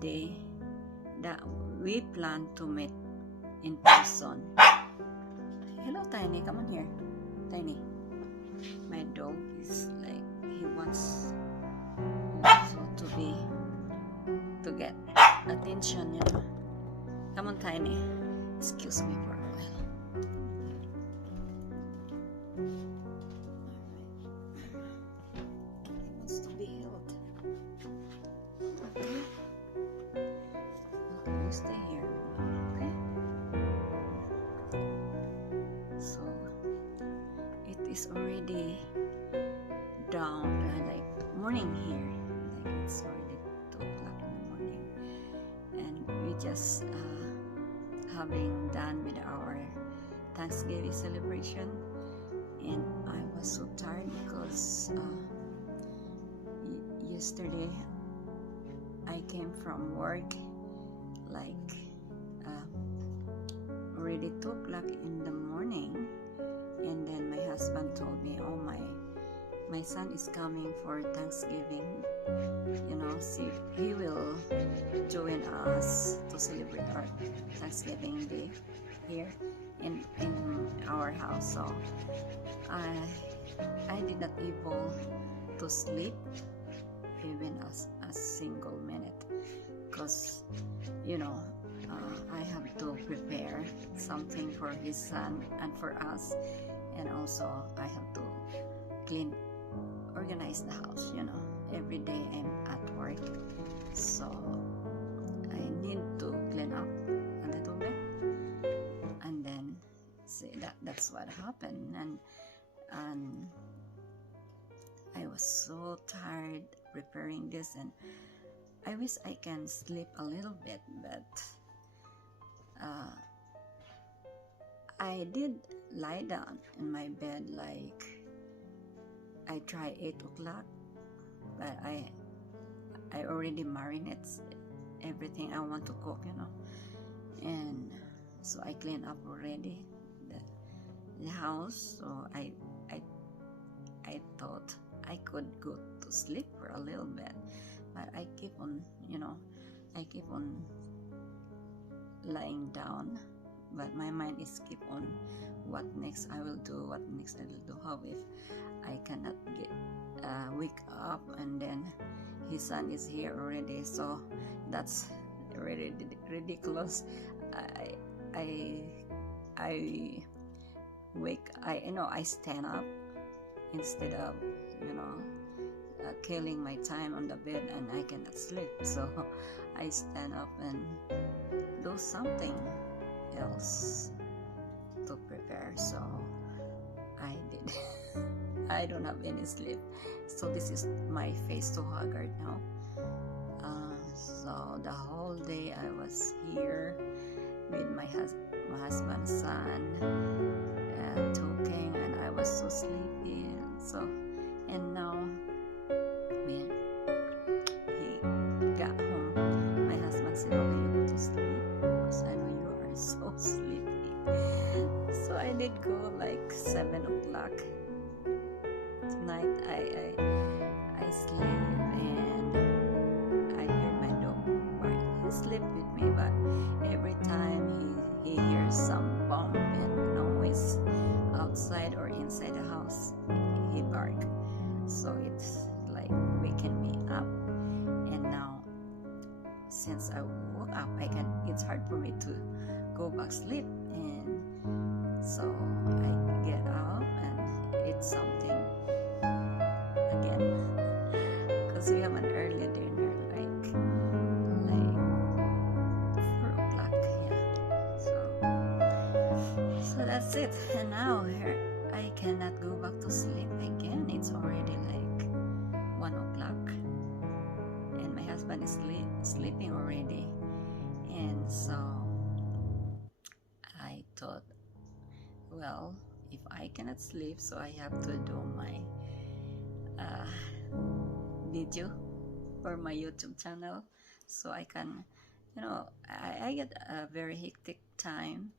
day that we plan to meet in person. Hello, Tiny. Come on here. Tiny. My dog is like, he wants also to get attention, you know. Come on, Tiny. Excuse me for a while. He wants to be held. Okay. Okay, you stay here. Okay. So it is already down, like morning here. Like it's already 2 o'clock in the morning, and we just having done with our Thanksgiving celebration, and I was so tired because yesterday I came from work like already 2 o'clock in the morning, and then my husband told me, oh, my son is coming for Thanksgiving, you know, see, he will join us to celebrate our Thanksgiving Day here in our house. So I did not able to sleep even a single minute, because you know, I have to prepare something for his son and for us, and also I have to organize the house, you know. Every day I'm at work, so I need to clean up a little bit, and then see that's what happened. And I was so tired preparing this, and I wish I can sleep a little bit, but I did lie down in my bed, like I try 8 o'clock, but I already marinate everything I want to cook, you know, and so I clean up already the house. So I thought I could go to sleep for a little bit, but I keep on, you know, I keep on lying down, but my mind is keep on what next I will do, what next I will do, how if I cannot get wake up, and then his son is here already, so that's really ridiculous. I stand up instead of, you know, killing my time on the bed, and I cannot sleep, so I stand up and do something else to prepare. So I did. I don't have any sleep, so this is my face so haggard now. So the whole day I was here with my husband's son, talking, and I was so sleepy. So, and now when he got home, my husband said, okay, you go to sleep, because I know you are so sleepy. So I did go like 7 o'clock tonight. I sleep, and I hear my dog bark. He sleep with me, but every time he hears some bump and noise outside or inside the house, he bark. So it's like waking me up. And now, since I woke up, it's hard for me to go back sleep, and so I get up and eat something again, because we have an early dinner, like 4 o'clock, yeah. So that's it. And now here I cannot go back to sleep again. It's already like 1 o'clock, and my husband is sleeping already. And so I thought, well, if I cannot sleep, so I have to do my video for my YouTube channel, so I can, you know, I get a very hectic time.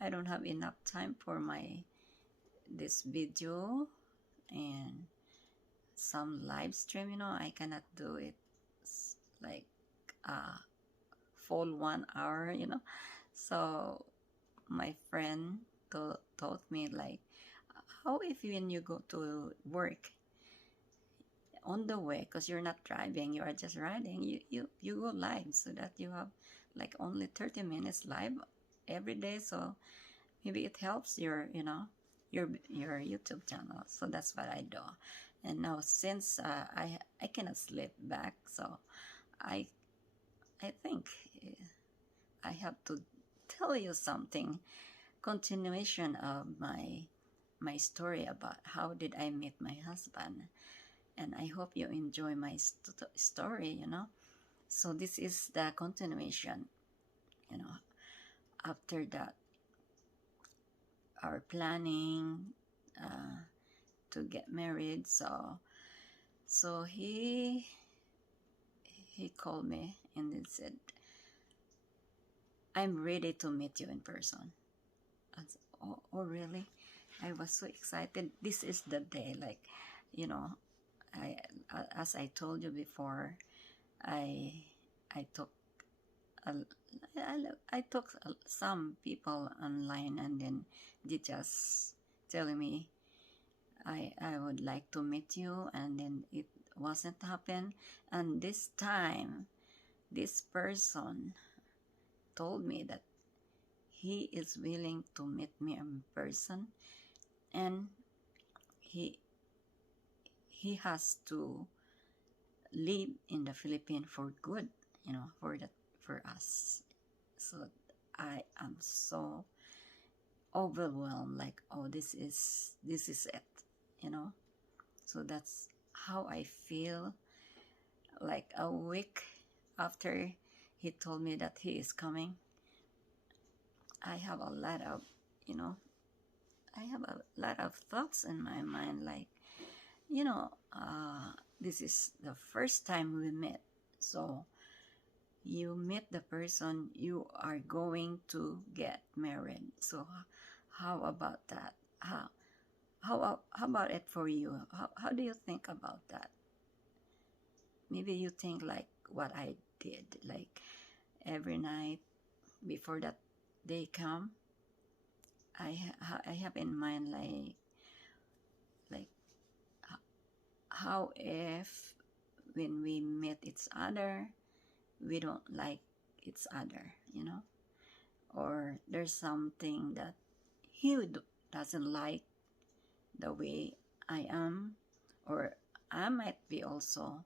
I don't have enough time for this video and some live stream, you know. I cannot do it like full 1 hour, So my friend told me like, how if when you go to work on the way, because you're not driving, you are just riding, you go live so that you have like only 30 minutes live every day. So maybe it helps your YouTube channel. So that's what I do. And now since I cannot sleep back, so I I think I have to tell you something, continuation of my story about how did I meet my husband. And I hope you enjoy my story. So this is the continuation, you know after that, our planning to get married. So he called me and he said, I'm ready to meet you in person. I said, oh really? I was so excited. This is the day, like, you know I as I told you before, I I took a, I took some people online, and then they just telling me I would like to meet you, and then it wasn't happen. And this time, this person told me that he is willing to meet me in person, and he he has to live in the Philippines for good, for us. So I am so overwhelmed, like, oh, this is it, you know. So that's how I feel. Like a week after he told me that he is coming, I have a lot of, you know, I have a lot of thoughts in my mind, like, you know, this is the first time we met. So you meet the person you are going to get married. So how about that? How about it for you? How do you think about that? Maybe you think like what I did, like every night before that day come, I have in mind like how if when we meet each other we don't like each other, or there's something that doesn't like the way I am, or I might be also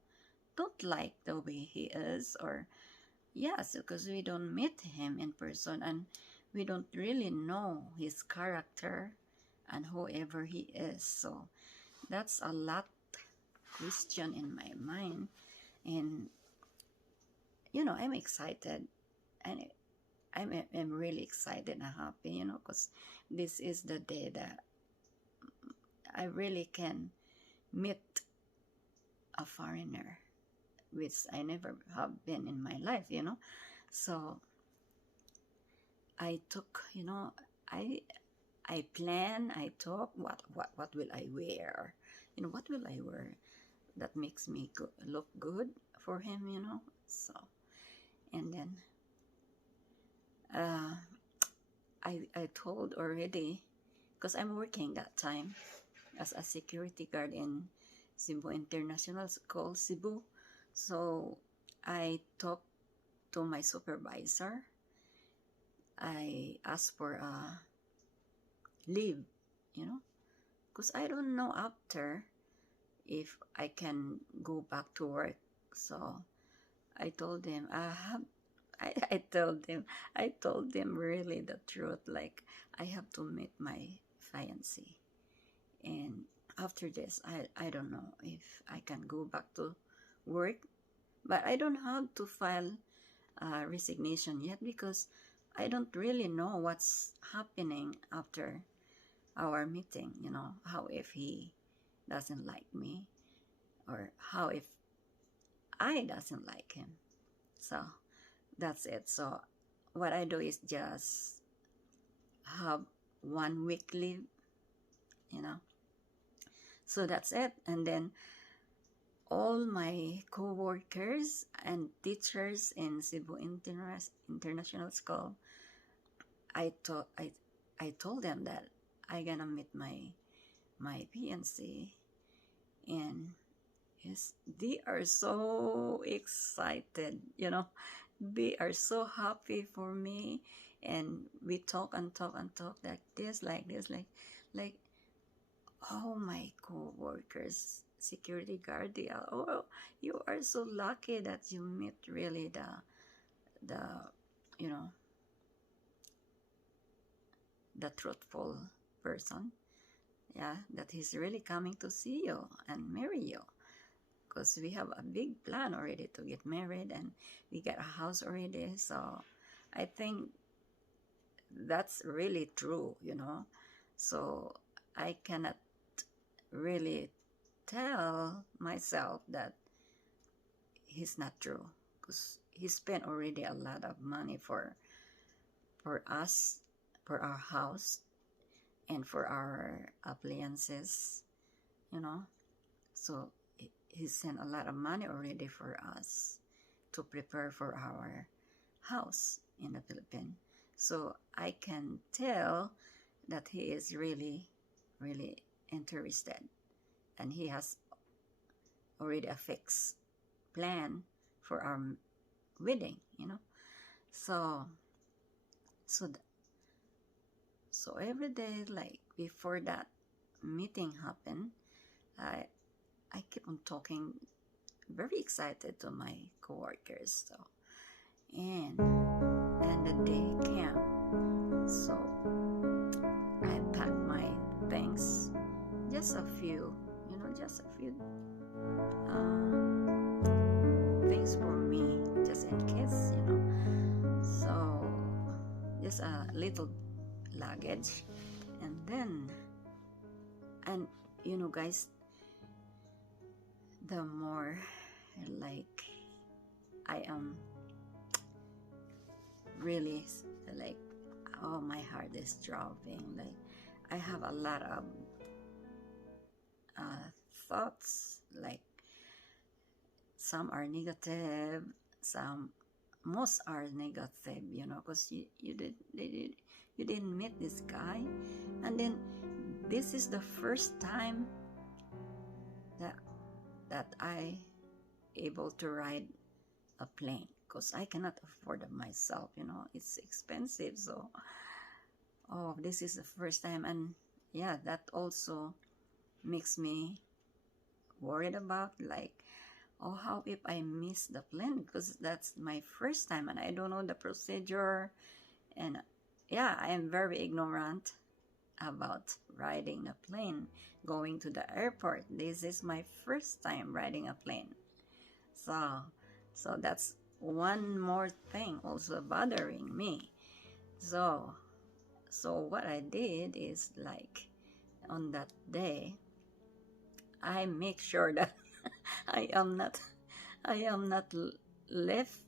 don't like the way he is, or yes, because we don't meet him in person, and we don't really know his character and whoever he is. So that's a lot question in my mind. And I'm excited, and I'm really excited and happy, because this is the day that I really can meet a foreigner, which I never have been in my life. So I took, I plan, I talk, what will I wear? What will I wear that makes me look good for him? So, and then I told already, because I'm working that time as a security guard in Cebu International, called Cebu. So I talked to my supervisor. I asked for a leave, because I don't know after if I can go back to work. So I told him I told them really the truth, like I have to meet my fiancee, and after this I don't know if I can go back to work, but I don't have to file resignation yet, because I don't really know what's happening after our meeting. How if he doesn't like me, or how if I doesn't like him. So that's it. So what I do is just have 1 week leave. So that's it. And then all my co-workers and teachers in Cebu International School, I told them that I gonna meet my fiancé, and yes, they are so excited, you know. They are so happy for me, and we talk and talk and talk like this, like oh, my co-workers, security guard, they are, oh, you are so lucky that you meet really the you know, the truthful person. Yeah, that he's really coming to see you and marry you, because we have a big plan already to get married, and we got a house already. So I think that's really true, you know. So I cannot really tell myself that he's not true, because he spent already a lot of money for us, for our house, and for our appliances, you know. So he sent a lot of money already for us to prepare for our house in the Philippines. So I can tell that he is really, really interested, and he has already a fixed plan for our wedding, you know. So so so every day, like before that meeting happened, I I keep on talking, very excited to my coworkers. So and the day came. So I packed my things, just a few, you know, just a few things for me, just in case, you know. So just a little luggage, and then, and you know, guys, the more like I am really like, oh, my heart is dropping. Like I have a lot of thoughts, like some are negative, some, most are negative, you know, because you didn't meet this guy, and then this is the first time that I able to ride a plane, because I cannot afford it myself, you know, it's expensive. So oh, this is the first time, and yeah, that also makes me worried about, like, oh, how if I miss the plane, because that's my first time and I don't know the procedure. And yeah, I am very ignorant about riding a plane, going to the airport. This is my first time riding a plane. So that's one more thing also bothering me. So what I did is, like, on that day, I make sure that I am not left,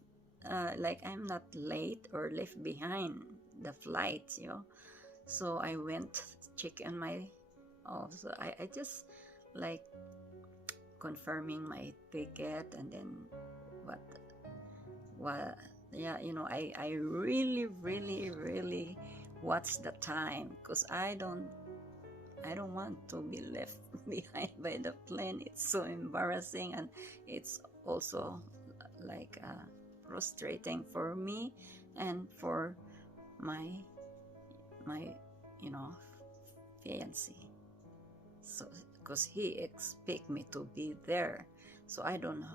like I'm not late or left behind the flight, you know. So I went check on my, oh, so I just like confirming my ticket, and then what what yeah, you know, I really really watch the time, because I don't want to be left behind by the plane. It's so embarrassing, and it's also like frustrating for me and for my you know, fiancé. So because he expect me to be there, so I don't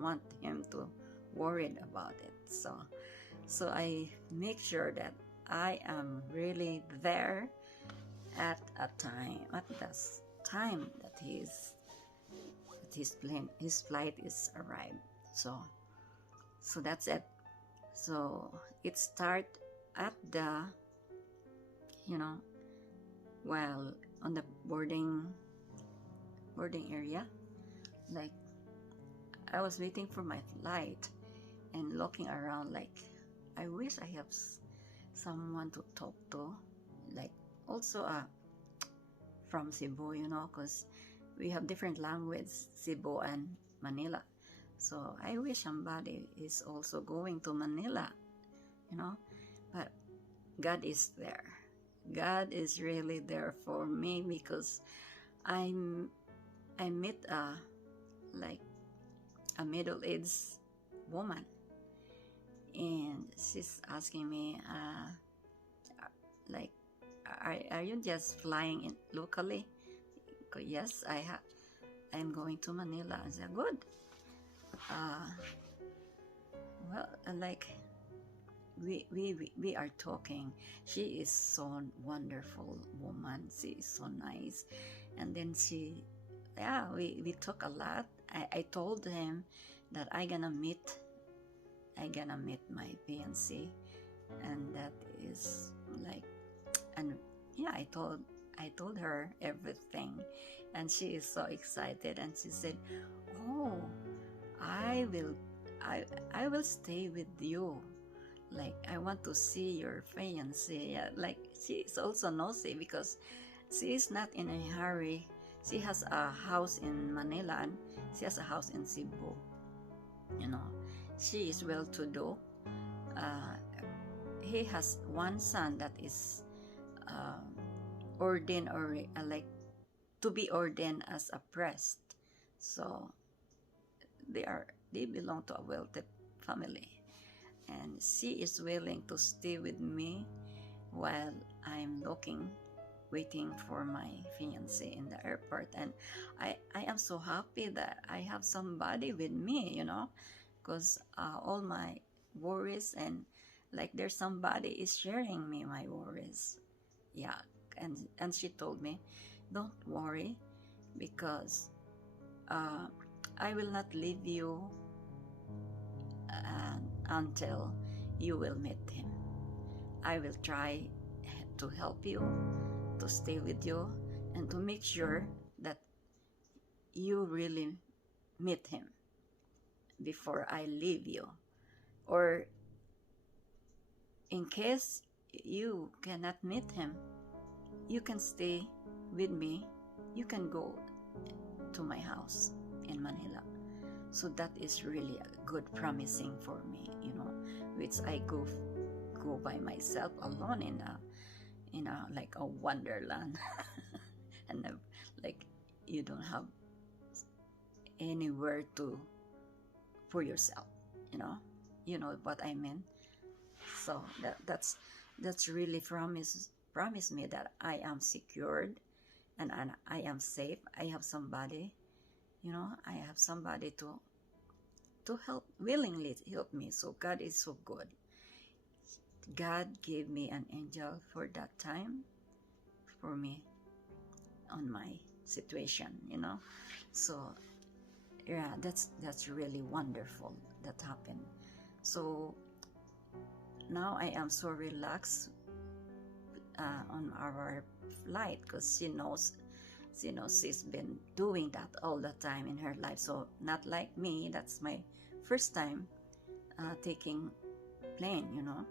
want him to worried about it. So I make sure that I am really there at the time that his flight is arrived. So that's it. So it start at the, you know, while on the boarding area, like I was waiting for my flight and looking around, like I wish I have someone to talk to, like also from Cebu, you know, because we have different language, Cebu and Manila. So I wish somebody is also going to Manila, you know. But God is there. God is really there for me, because I met like a middle-aged woman, and she's asking me like, are you just flying in locally? Yes, I'm going to Manila. I said, good. Well, like we are talking. She is so wonderful woman. She is so nice. And then we talk a lot. I told him that I gonna meet my fiancé, and that is like, and yeah, I told her everything, and she is so excited, and she said, oh, I will I will stay with you. Like, I want to see your fiancé. Like, she is also nosy, because she is not in a hurry. She has a house in Manila, and she has a house in Cebu. You know, she is well-to-do. He has one son that is ordained, or like to be ordained as a priest. So they belong to a wealthy family, and she is willing to stay with me while I'm waiting for my fiancé in the airport. And I am so happy that I have somebody with me, you know, because all my worries, and like, there's somebody is sharing me my worries. Yeah. And she told me, don't worry, because I will not leave you until you will meet him. I will try to help you, to stay with you, and to make sure that you really meet him before I leave you. Or in case you cannot meet him, you can stay with me. You can go to my house in Manila. So that is really a good promising for me, you know, which I go by myself alone in a like a wonderland, and like, you don't have anywhere for yourself, you know what I mean. So that's really promise me that I am secured, and I am safe. I have somebody, you know, I have somebody to help, willingly help me. So God is so good. God gave me an angel for that time, for me, on my situation, you know. So yeah, that's really wonderful that happened. So now I am so relaxed on our flight, because she knows she's been doing that all the time in her life. So not like me, that's my first time taking plane, you know.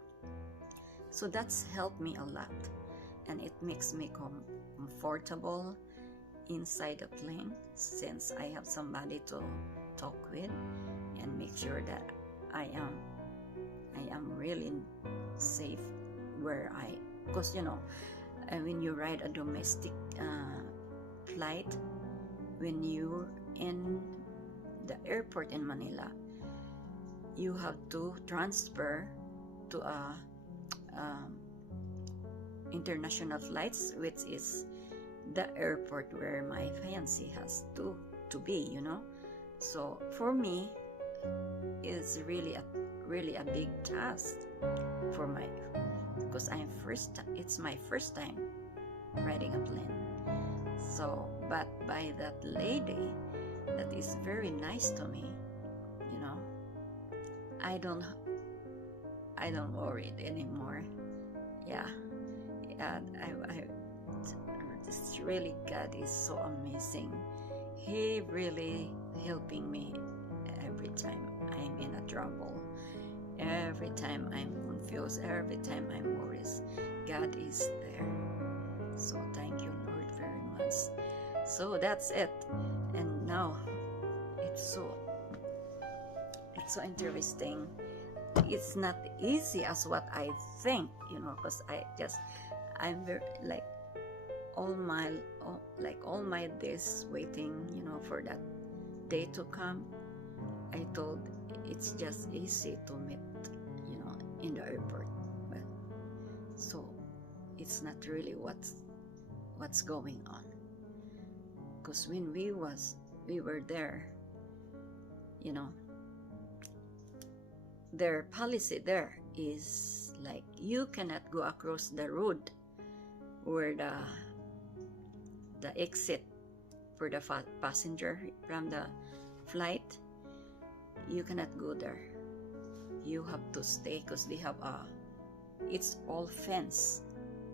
So that's helped me a lot, and it makes me comfortable inside the plane, since I have somebody to talk with and make sure that I am really safe because you know, when you ride a domestic flight, when you're in the airport in Manila, you have to transfer to a international flights, which is the airport where my fiancé has to be, you know. So for me, it's really a big task because it's my first time riding a plane. So, but by that lady that is very nice to me, you know, I don't worry anymore. Yeah, it's really, God is so amazing. He really helping me every time I'm in a trouble, every time I'm confused, every time I'm worried. God is there. So thank you, Lord, very much. So that's it. And now it's so interesting. It's not easy as what I think, because I'm very like all my days waiting, for that day to come. I told it's just easy to meet, in the airport, but so it's not really what's going on. Because when we were there, their policy there is like you cannot go across the road where the exit for the passenger from the flight. You cannot go there. You have to stay because they have it's all fence.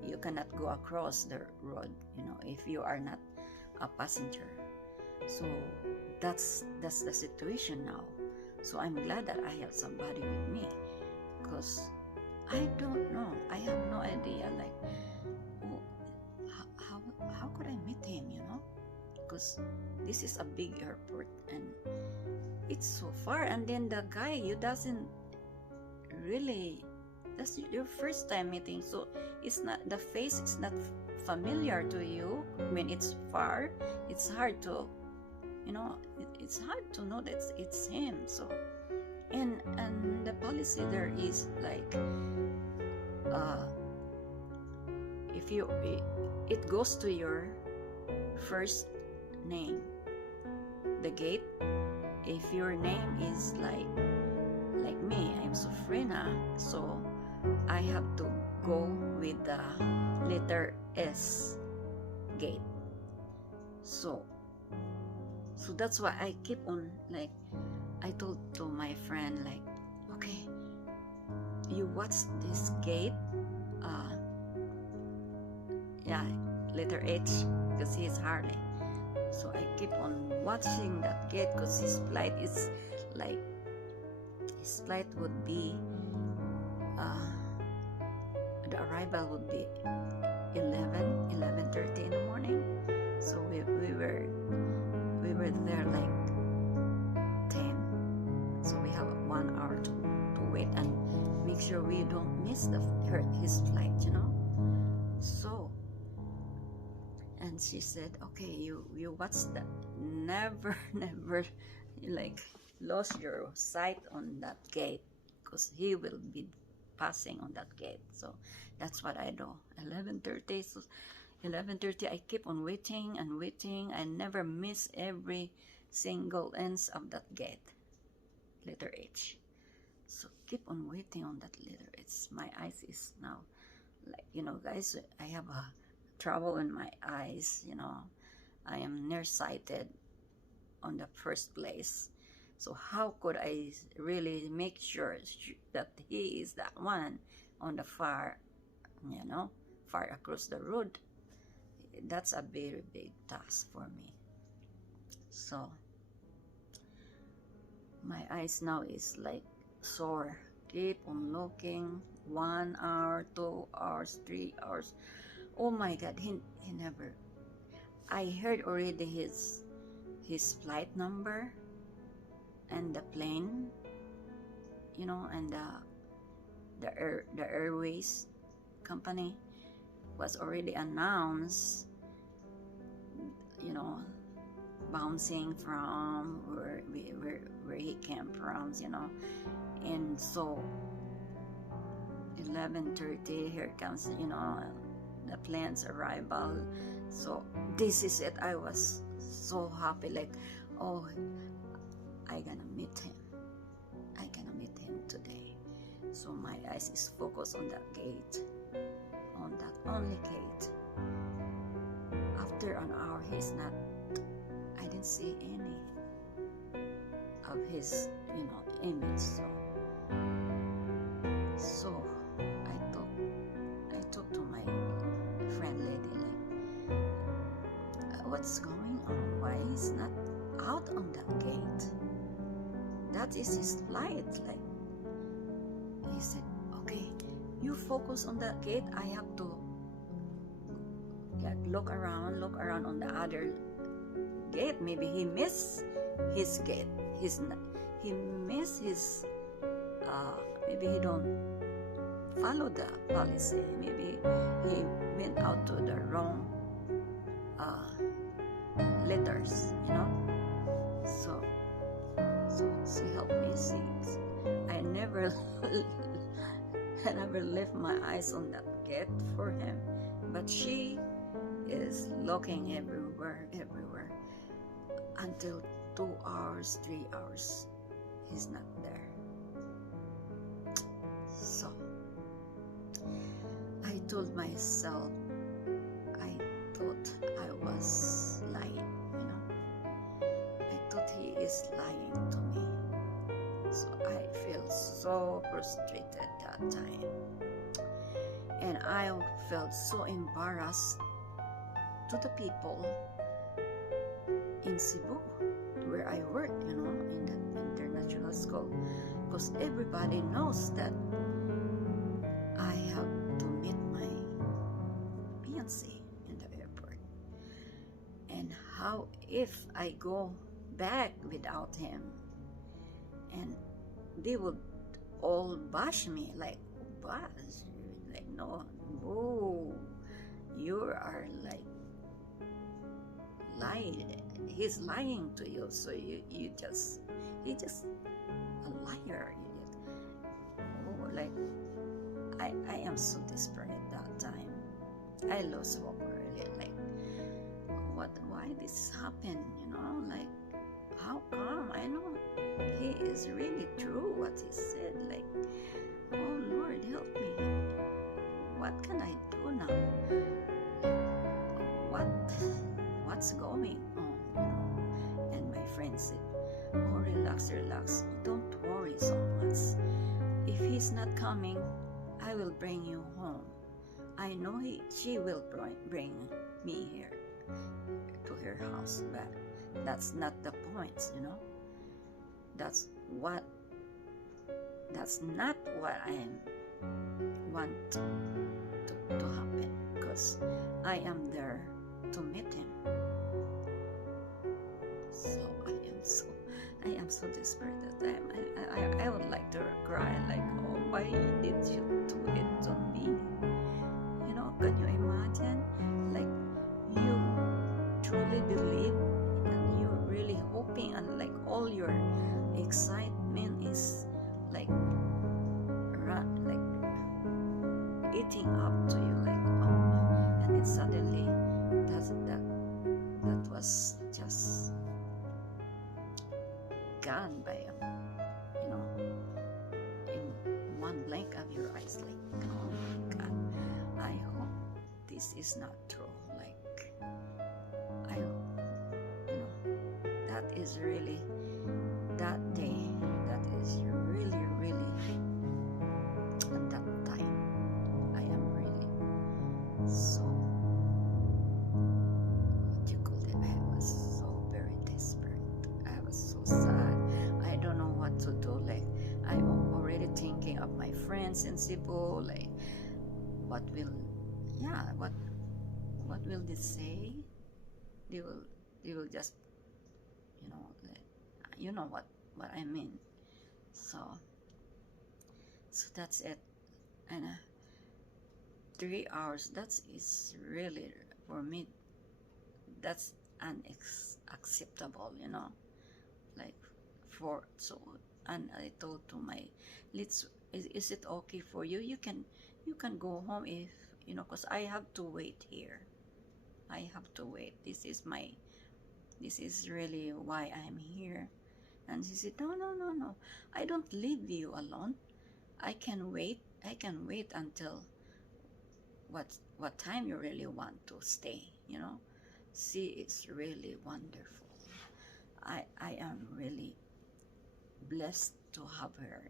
You cannot go across the road, if you are not a passenger. So that's the situation now. So I'm glad that I have somebody with me, because I don't know. I have no idea, like, how could I meet him, because this is a big airport and it's so far. And then the guy, you doesn't really, that's your first time meeting, so it's not, the face is not familiar to you. When it's far, it's hard to, it's hard to know that it's him. So and the policy there is like, if it goes to your first name, the gate. If your name is like me, I'm Sofrina, so I have to go with the letter S gate. So that's why I keep on, like, I told to my friend, like, okay, you watch this gate, letter H, because he's Harley. So I keep on watching that gate, because his flight is like, his flight would be, the arrival would be 11:30 in the morning. So we were there like 10. So we have 1 hour to wait and make sure we don't miss his flight, So, and she said, okay, you watch that, never like lost your sight on that gate, because he will be passing on that gate. So that's what I do. 11:30. So 11:30, I keep on waiting and waiting. I never miss every single inch of that gate, letter H. So keep on waiting on that letter H. My eyes is now, like, guys, I have a trouble in my eyes. I am nearsighted on the first place. So how could I really make sure that he is that one on the far across the road? That's a very big task for me. So my eyes now is like sore. Keep on looking. 1 hour, 2 hours, 3 hours. Oh my God, he never. I heard already his flight number and the plane, and the airways company was already announced, bouncing from where he came from, and so 11:30, here comes, the plane's arrival. So this is it. I was so happy, like, oh, I gonna meet him today. So my eyes is focused on that gate, on that only gate. After an hour, I didn't see any of his, image. So I talked to my friend lady, like, what's going on? Why he's not out on that gate? That is his flight. Like, he said, okay, you focus on that gate. I have to, like, look around on the other gate. Maybe he missed his gate. He missed his. Maybe he don't follow the policy. Maybe he went out to the wrong letters. So she helped me see. I never I never left my eyes on that gate for him, but she is looking everywhere until 2 hours, 3 hours. He's not there. So I told myself, I thought I was lying, I thought he is lying to me. So I feel so frustrated that time. And I felt so embarrassed to the people in Cebu, where I work, in the international school, because everybody knows that I have to meet my fiancé in the airport. And how if I go back without him, and they would all bash me, like no, you are like lying. He's lying to you, so he's just a liar. I am so desperate that time. I lost hope really. Why this happened? Like, how come? I know he is really true what he said. Like, oh Lord, help me. What can I do now? What's going on? And my friend said, oh, relax, don't worry so much. If he's not coming, I will bring you home. I know she will bring me here to her house, but that's not the point, That's not what I want to happen, because I am there to meet him. So I am so desperate that time. I would like to cry, like, oh, why did you do it to me? Can you imagine? Like, you truly believe and you're really hoping, and like all your excitement is like eating up to you, like, oh, and then suddenly that was just gone by in one blink of your eyes, like, oh my God, I hope this is not true. Like, I hope, that is really, that day, that is really at that time, I am really so, what you call it, I was so very desperate. I was so sad. I don't know what to do. Like, I'm already thinking of my friends in Cebu, like, what will they say? They will just, what I mean. So that's it. And 3 hours, that is really, for me, that's unacceptable, like, and I told to my, is it okay for you? You can go home if, because I have to wait here. I have to wait. This is really why I'm here. And she said, no, I don't leave you alone. I can wait until what time you really want to stay, She is really wonderful. I am really blessed to have her,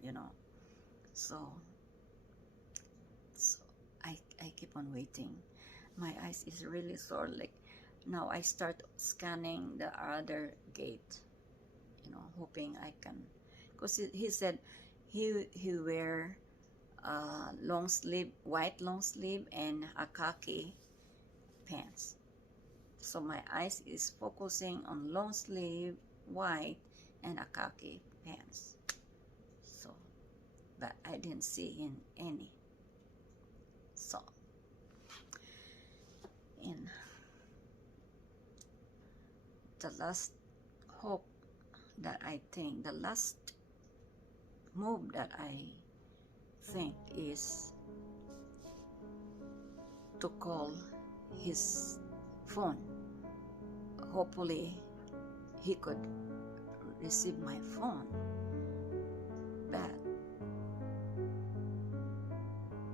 So I keep on waiting. My eyes is really sore. Like, now I start scanning the other gate, hoping I can, because he said he wear white long sleeve and a khaki pants. So my eyes is focusing on long sleeve, white, and a khaki pants. So, but I didn't see in any. So, in the last hope that I think, the last move that I think is to call his phone. Hopefully he could receive my phone, but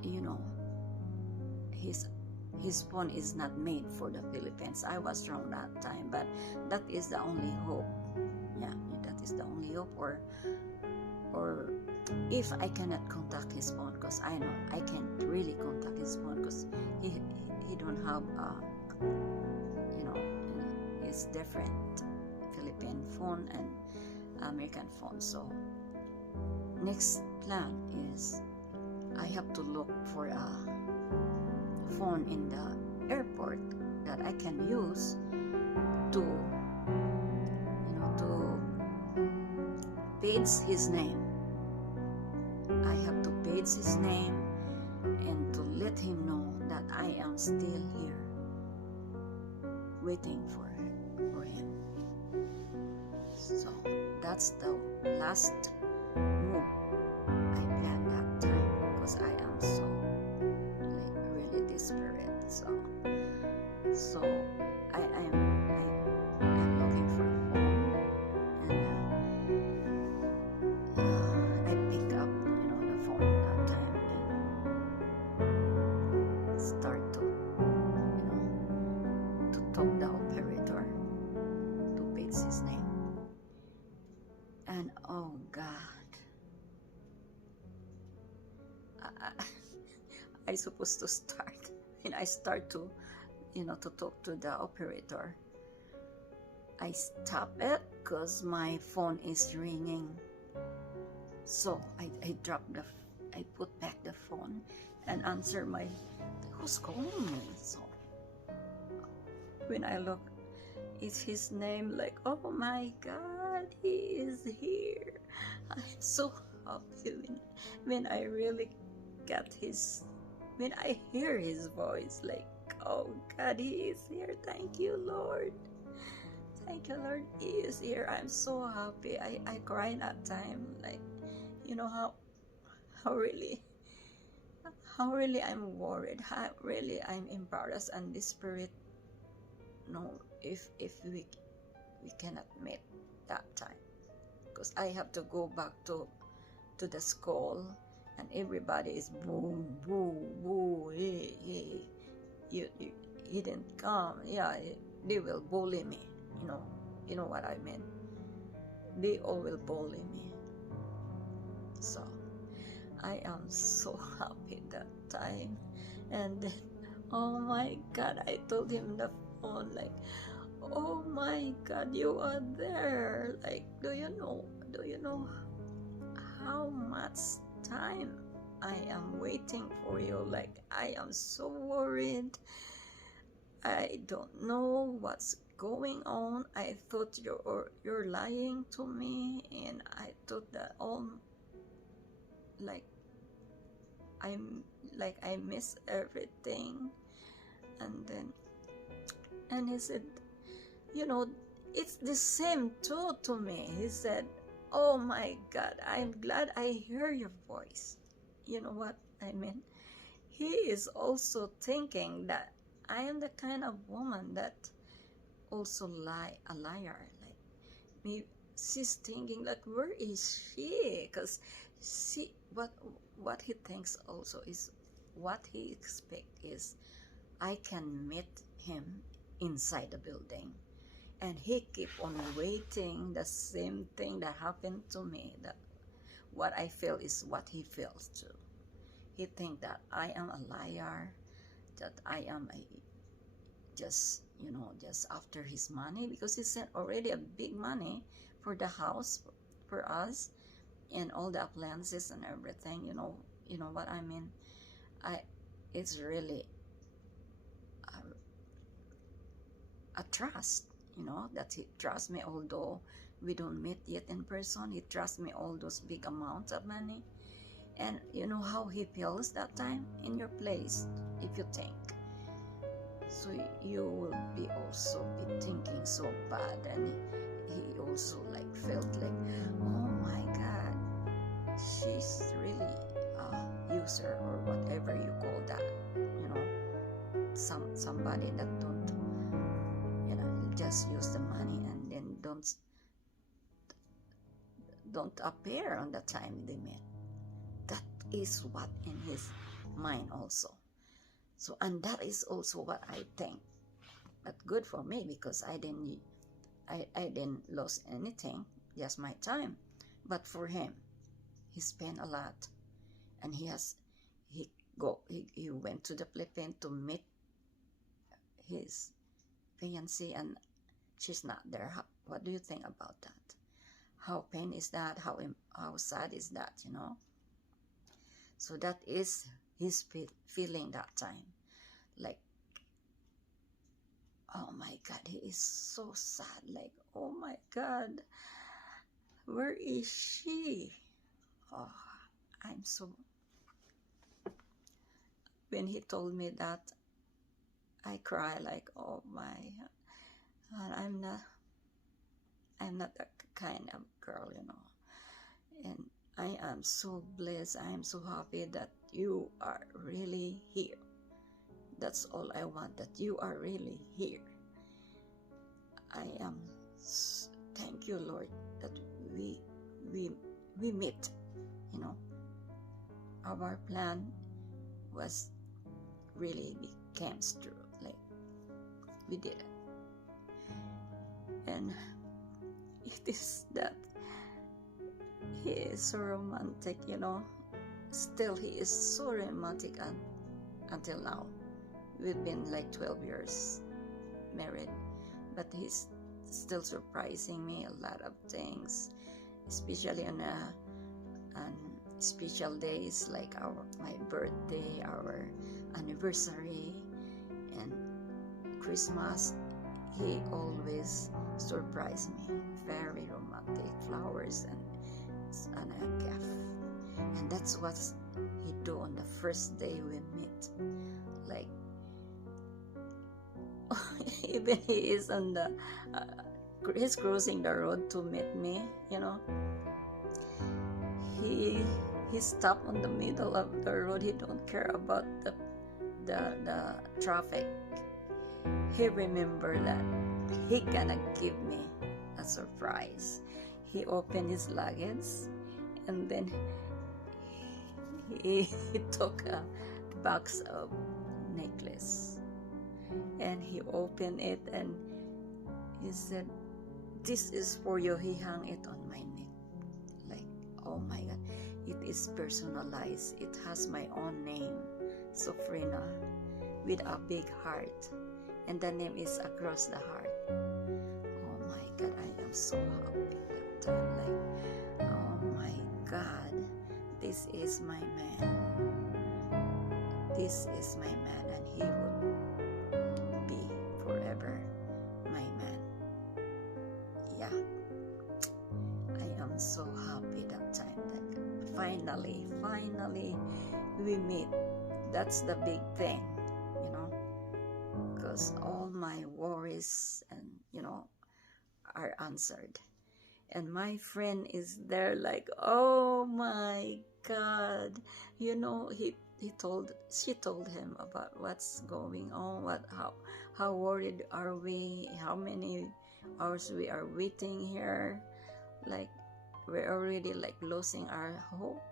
you know, his phone is not made for the Philippines. I was wrong that time, but that is the only hope. Yeah, that is the only hope. Or if I cannot contact his phone, because I know I can't really contact his phone because he don't have you know, it's different Philippine phone and American phone. So next plan is I have to look for a phone in the airport that I can use to, you know, to page his name. I have to page his name and to let him know that I am still here waiting for him. So that's the last move I planned that time, because I am so really desperate. So I'm looking for a phone, and I pick up, you know, the phone that time and start to, you know, to talk the operator to page his name. And oh God, I supposed to start, and I start to, you know, to talk to the operator. I stop it because my phone is ringing. So I put back the phone and answer who's calling me. So when I look, it's his name, like, oh my God, he is here. I'm so happy when I really when I hear his voice, like, oh God, he is here. Thank you, Lord. Thank you, Lord, he is here. I'm so happy. I cried that time, like, you know, how really I'm worried, how really I'm embarrassed and desperate. No, if we cannot meet that time, because I have to go back to the school, and everybody is boo boo boo, hey, you he didn't come. Yeah, they will bully me. You know what I mean. They all will bully me. So I am so happy that time. And then, oh my God, I told him the phone, like, oh my God, you are there. Like, do you know how much time I am waiting for you? Like, I am so worried. I don't know what's going on. I thought you're lying to me, and I thought that all, like, I miss everything. And he said, you know, it's the same too to me. He said, oh my God, I'm glad I hear your voice. You know what I mean? He is also thinking that I am the kind of woman that also a liar. Like, maybe she's thinking, like, where is she? Because what he thinks also is, what he expects is I can meet him inside the building, and he keep on waiting the same thing that happened to me, that what I feel is what he feels too. He think that I am a liar, that I am just after his money, because he sent already a big money for the house for us and all the appliances and everything. You know what I mean. It's really a trust, that he trusts me, although we don't meet yet in person. He trusts me all those big amounts of money. And you know how he feels that time in your place, if you think. So you will be also be thinking so bad, and he also like felt like, oh my God, she's really a user or whatever you call that, somebody that don't, just use the money and then don't appear on the time they met. That is what in his mind also. So, and that is also what I think. But good for me, because I didn't lose anything, just my time. But for him, he spent a lot, and he went to the Philippines to meet his fiancee, and she's not there. What do you think about that? How pain is that? How sad is that? So that is his feeling that time. Like, oh my God, he is so sad. Like, oh my God, where is she? Oh, I'm so... When he told me that, I cry like, oh my God, I'm not that kind of girl, And I am so blessed. I am so happy that you are really here. That's all I want, that you are really here. I am, thank you, Lord, that we meet, Our plan was really became true. Like, we did it. And it is that he is so romantic, Still, he is so romantic, and until now. We've been like 12 years married, but he's still surprising me a lot of things, especially on special days like my birthday, our anniversary, and Christmas. He always surprised me. Very romantic, flowers and a gift. And that's what he do on the first day we meet. Like, even he is on the he's crossing the road to meet me, he stopped on the middle of the road. He don't care about the traffic. He remember that he gonna give me a surprise. He opened his luggage, and then he took a box of necklace, and he opened it, and he said, "This is for you." He hung it on my neck. Like, oh my God, it is personalized. It has my own name, Sofrina, with a big heart, and the name is across the heart. Oh my God, I am so happy that time. Like, oh my God, this is my man. This is my man, and he will be forever my man. Yeah, I am so happy that time. Like, finally we meet. That's the big thing, because all my worries and are answered. And my friend is there, like, oh my God, she told him about what's going on, how worried are we, how many hours we are waiting here, like we're already like losing our hope,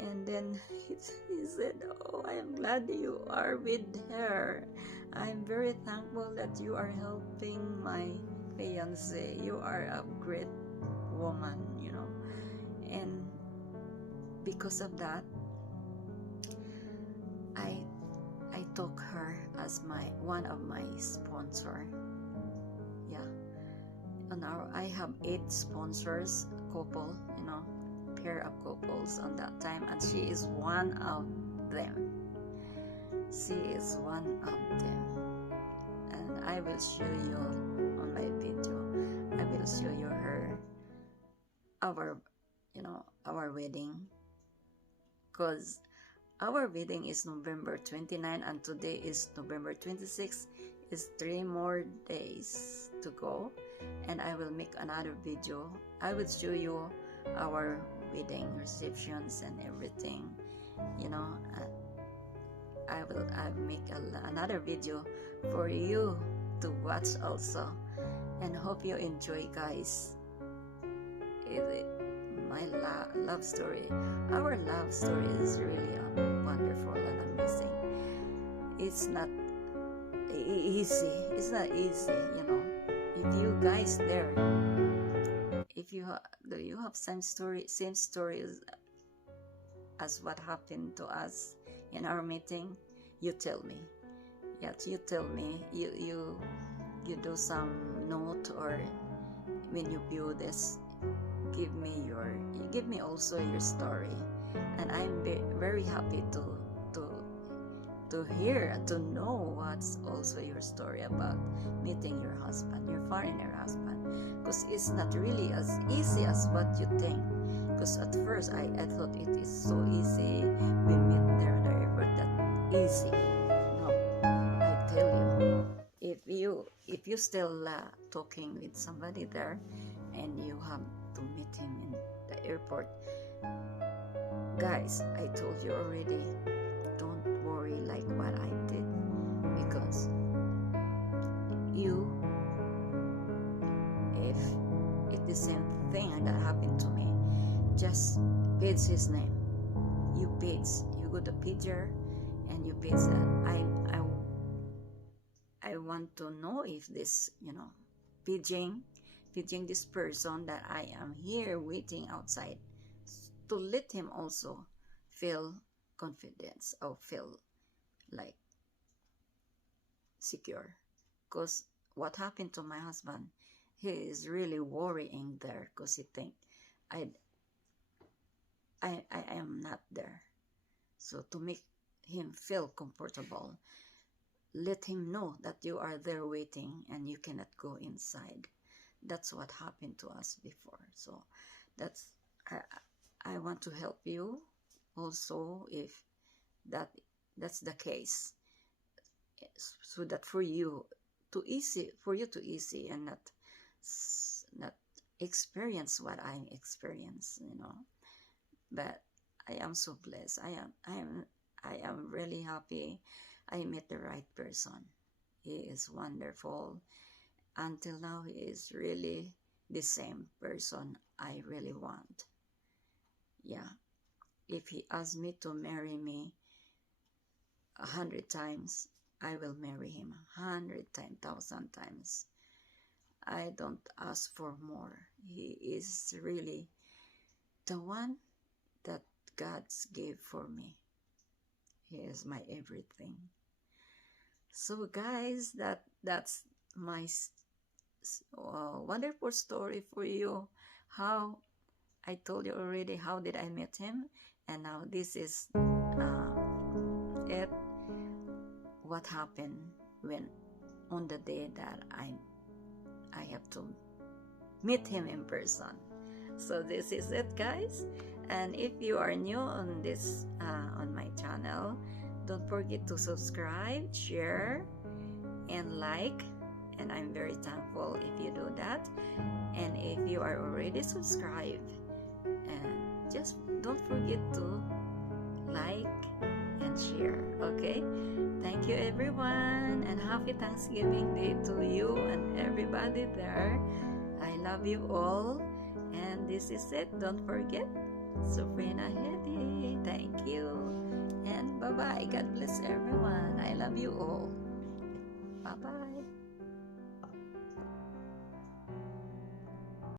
And then he said, oh, I am glad you are with her. I'm very thankful that you are helping my fiancé. You are a great woman, And because of that, I took her as one of my sponsor. Yeah. I have 8 sponsors, couple, pair of couples on that time, and she is one of them. She is one of them, and I I will show you on my video. I will show you our our wedding, because our wedding is November 29 and today is November 26. Is 3 more days to go, and I will make another video. I will show you our wedding receptions and everything. I'll make another video for you to watch also, and hope you enjoy, guys. My love story, our love story is really wonderful and amazing. It's not easy. It's not easy, If you guys there, if you do you have same stories as what happened to us in our meeting, you tell me. Yes, you tell me. You do some note, or when you view this, you give me also your story, and I'm very happy to know what's also your story about meeting your husband, your foreigner husband, because it's not really as easy as what you think. Because at first I thought it is so easy. We meet there in the airport, that easy. No, I tell you, if you still talking with somebody there, and you have to meet him in the airport, guys, I told you already, don't worry like what I did, because if it's the same thing that happened to me, just page his name. You go to pager, and you page that I want to know if this, paging this person that I am here waiting outside, to let him also feel confidence or feel like secure. Because what happened to my husband, he is really worrying there, because he think I am not there. So to make him feel comfortable, let him know that you are there waiting and you cannot go inside. That's what happened to us before. So I want to help you also, if that's the case, so that for you to easy and not experience what I experienced, But I am so blessed. I am really happy. I met the right person. He is wonderful. Until now, he is really the same person I really want. Yeah. If he asks me to marry me 100 times, I will marry him 100 times, 1,000 times. I don't ask for more. He is really the one that God's gave for me. He is my everything. So guys, that's my wonderful story for you. How I told you already how did I meet him, and now this is it. What happened when on the day that I have to meet him in person. So this is it, guys. And if you are new on this on my channel, don't forget to subscribe, share, and like. And I'm very thankful if you do that. And if you are already subscribed, and just don't forget to like and share. Okay, thank you everyone, and happy Thanksgiving Day to you and everybody there. I love you all, and this is it. Don't forget, Sabrina Hedy. Thank you, and bye bye. God bless everyone. I love you all. Bye bye.